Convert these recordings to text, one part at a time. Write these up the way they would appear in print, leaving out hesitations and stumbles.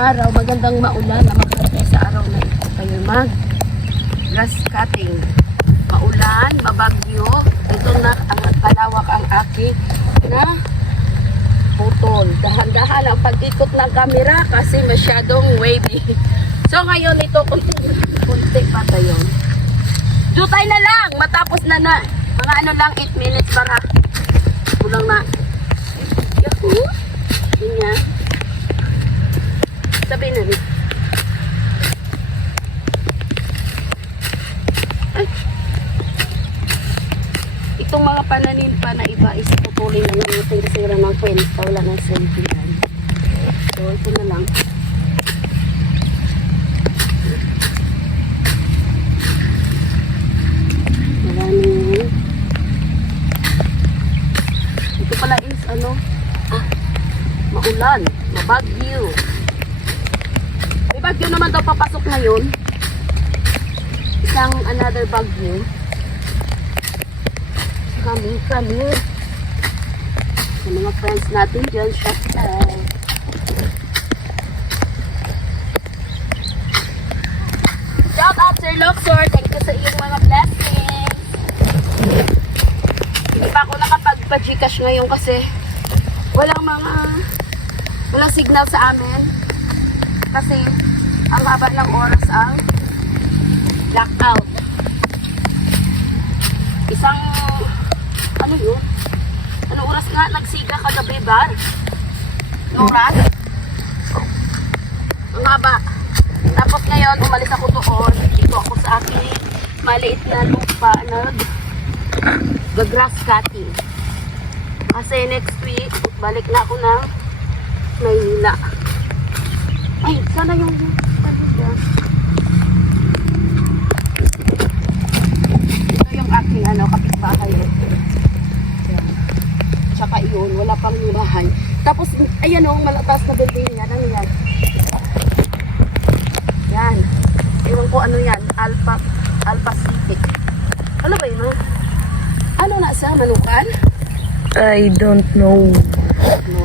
araw, magandang maulan na magkakita sa araw na ito kayo grass cutting. Maulan, mabagyo. Ito na ang palawak ang aking na putol. Dahan-dahan ang pag-ikot ng camera kasi masyadong wavy. So ngayon ito, kunti pa tayo. Jutay na lang, matapos na mga ano lang, 8 minutes para kulang na. Yahoo! Ganyan. Sabi na rin. Ay. Itong mga pananim pa na iba is putulin na lang yung sira ng kwenta. Wala nang sentilan. So ito na lang. Maraming. Ito pala is ano? Maulan. Mabagyo. May bagyo naman daw papasok ngayon. Isang another bagyo. Coming from here. Sa mga friends natin dyan, shout out. Shout out Sir Luxor. Thank you sa iyong mga blessings. Hindi pa ako nakapag-gcash ngayon kasi walang signal sa amin. Kasi ang haba ng oras ang blackout. Isang ano yun? Anong oras nga nagsiga kagabi ba? Oras? Ang haba. Tapos ngayon umalis ako doon. Dito ako sa aking maliit na lupa grass cutting. Kasi next week balik na ako ng Maynila. Ay, sana yung ito yung aking kapitbahay. Tsaka yun, wala pang bahay. Tapos, ayan o, malakas na building yan. Ano yan? Yan. Ewan ko ano yan. Alpha Pacific. Ano ba yun? Ano na sa Manukan? I don't know. No.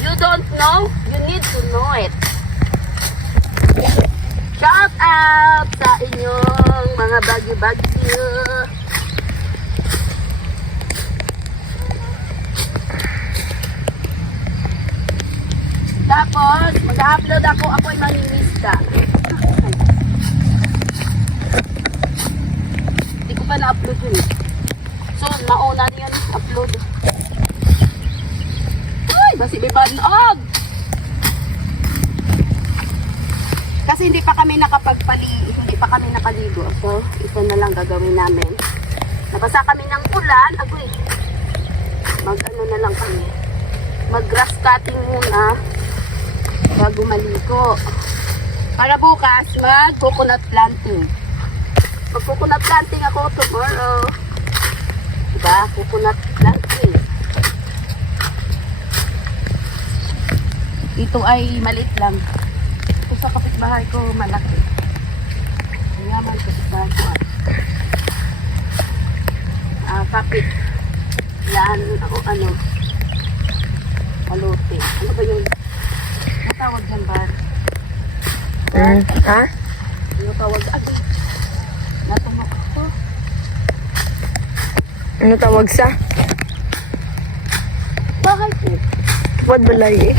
You don't know? You need to know it. Shout out sa inyong mga bagyo-bagyo. Tapos, mag-upload ako. Ako ay manginista. Hindi ko pa na-upload yun. So, mauna yun. Upload. Ay, basi may banog. Kasi hindi pa kami hindi pa kami nakaligo. So, ito na lang gagawin namin. Nabasa kami ng ulan. Agoy. Mag-ano na lang kami. Mag-grass cutting muna bago maligo. Para bukas, mag-coconut planting. Mag-coconut planting ako tomorrow. Diba? Coconut planting. Ito ay maliit lang. Ito sa kapitbahay ko malaki. Kaya man kapitbahay ko. Kapit. Yan ako palote. Ano ba yung natawag dyan ba? Ha? Ano tawag? Natumok ako. Ano tawag sa? Bahay ko. Tupad balay eh.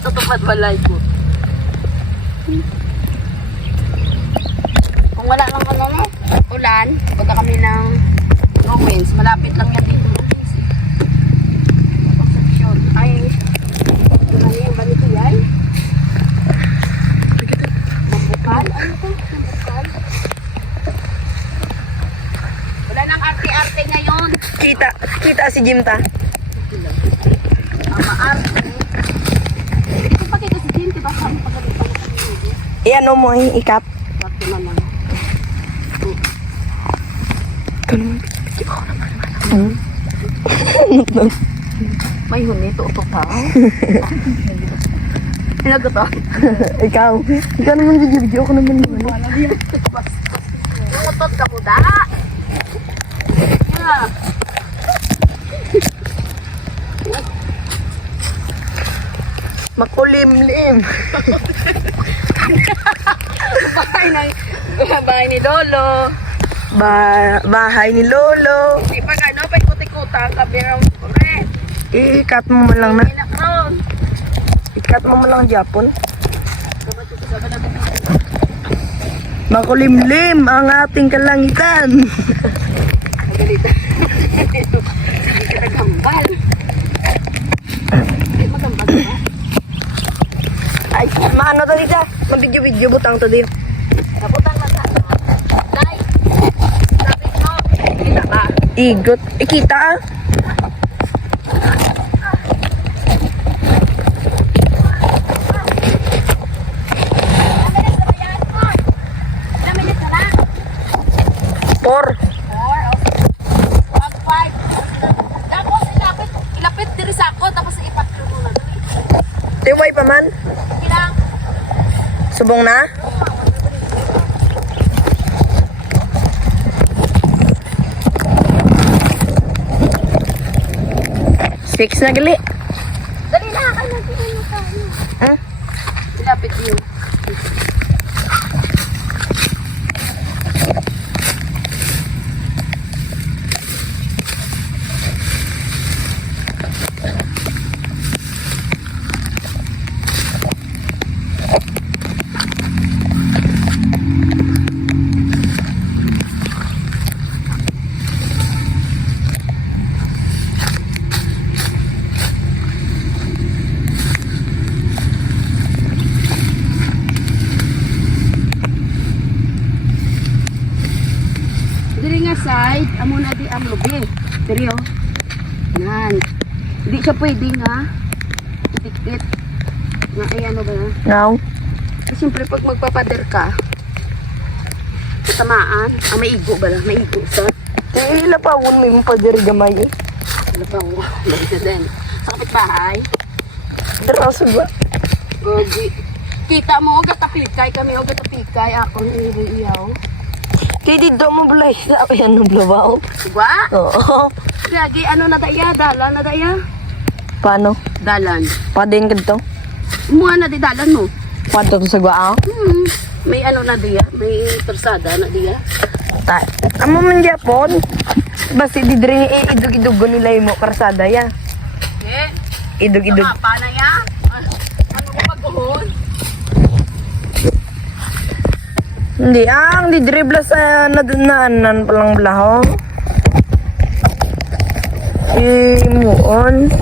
Tutupad balay ko. Kung wala lang ulan, punta kami ng Romans. Malapit lang yan dito. Concepcion. Ay, ano yung banito yan? Mambukal? Ano ito? Mambukal? Wala nang arte-arte ngayon. Kita si Jim ta. Maarte. Ito pa kayo si Jim, diba? Saan pagkalipan na kami? Iyan mo yung ikap. Bakit na lang? Ito naman. Hindi ko naman. May hunito ito pa. Sinagot to? Ikaw naman video ko naman yun. Umutot ka mo da. Yeah. Makulimlim. Bahay ni Lolo. Bahay ni Lolo. Di pa gano, pa ikuti-kuta ang kabirang kuret. I-cut mo man lang na. Pinakron. I-cut mo man lang Japon. Makulimlim ang ating kalangitan. Magalitan. Hindi ka nagambal. Hindi magambal ba? Ay, maano to dito? Mabidyo-bidyo butang to dito. Naputang na sa ano. Day! Lapit mo. Kita ka. Igot. Ikita ah. Ilang minutes na lang? Por. 5. Tapos ilapit diri sa ako, tapos ipatlo mo na. Tiway pa man. Ilang? Subong na. Six na gali. Dali na, kayo nagpilin mo tayo. Ha? Ilapit yun. Diri nga side, amo na di ang lubi. Diri oh. Yan. Hindi siya pwede nga itikit. Nga ay ano ba na? Now. Kasi siyempre pag magpapader ka, tamaan. Ah, may igo ba na? May igo sa? Ilapawon mo yung padiri gamay eh. Ano ba? Dali na din. Sa kapitbahay. Daraso ba? Gogi. Kita mo, gatapikay kami, o gatapikay. Ako ni iyaw. Kaya dito mo bulay sa ayan ng blabaw. Diba? Oo. Gagi, ano na daya? Dalan na daya? Paano? Dalan. Padin ka dito? Umuha na di dalan mo. Pato to sa guaang? May ano na diya? May tersada na diya? Amo man Japon. Basta di diri idug-idug nila mo karsada ya. Eh? Idug-idug. Mapa na ya? Ano mo mag-uhon? Hindi ang di dribla sa nadunaanan palang blahong. Imuon.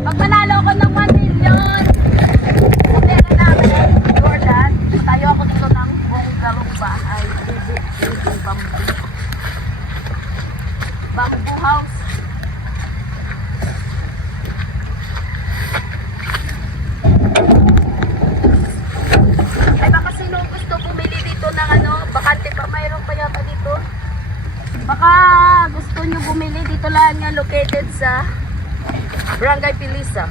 Pag manalo ko ng 1 million, pera namin, Jordan, tayo ako dito ng bonggalong bahay. Bamboo house. Ay baka sino gusto bumili dito ng ano, bakante pa, mayroon pa yata dito. Baka gusto nyo bumili dito lang yan, located sa Barangay Pilisa.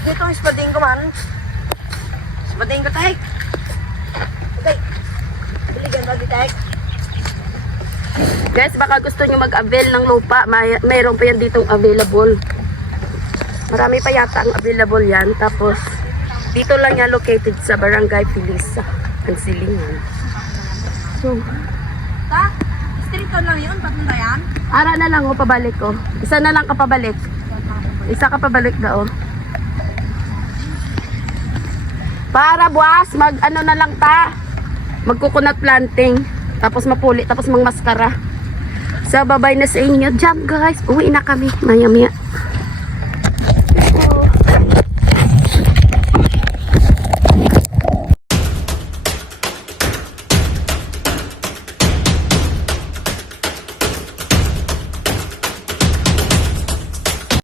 Dito ang ispading ko man. Ispading ko tay. Okay. Biligan ko di tay. Guys, baka gusto nyo mag-avail ng lupa, mayroon pa yan ditong available. Marami pa yata ang available yan. Tapos, dito lang yan located sa Barangay Pilisa, ang Silingan. So, Ta? Street lang yun, papunta yan? ara na lang, pabalik ko. Isa na lang ka pabalik. Isa ka pabalik daw. Para buwas, mag-ano na lang ta. Magkukunat planting. Tapos mapuli, tapos mangmaskara. So, bye-bye na sa inyo. Jump guys. Uwi na kami. Maya-maya.